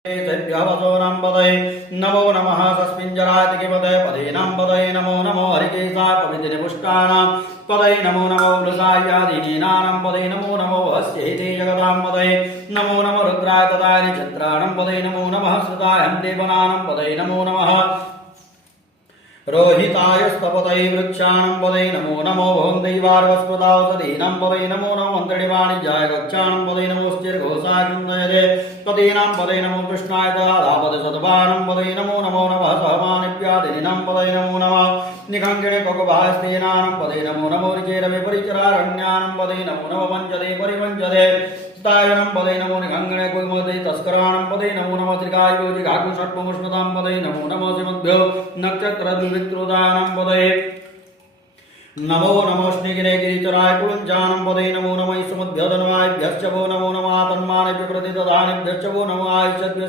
वसोनां पदये नमो नमः तस्मिञ्जरातिकिपदये पदीनां पदये नमो नमो हरिकेशापविधिनिपुष्टानां पदये नमो नमो वृषायादीनानां पदये नमो नमो हस्यैते जगतां पदये नमो नमो रुद्राय तथा निचत्राणां पदये नमो नमः श्रुताय देवनानां पदये नमो नमः रोहितायस्तपतये वृक्षाणां पदये नमो नमो भवन्दैवार्वस्पदावतदीनां पदये नमो नमो मन्त्रिणिवाणिज्याय गच्छाणां पदये नमोश्चिर्घोषाय कृन्दयते पदीनां पदये नमो कृष्णाय दापदशतपानां पदये नमो नमो नमः सहमानिप्यादिनीनां पदये नमो नमः निखङ्गिणे ककुभास्तेनानां पदये नमो नमो ऋचेरविपरिचरारण्यानां पदये नमो नमो वञ्चते परिवञ्चते स्तायनं पदये नमो निखङ्गिणे कुर्मते तस्कराणां पदये नमो नमः त्रिकायोजिघाकुषट्पमुष्णतां पदये नमो नमः श्रीमद्भ्यो नक्षत्रद्विवित्रुदानां पदये नमो नमोऽश्निगिरे गिरिचराय कुलञ्चानं पदये नमो नमः सुमध्योधनवायभ्यश्च वो नमो नमः तन्मानेभ्यो प्रतिदधानेभ्यश्च वो नमो आयुष्यभ्यः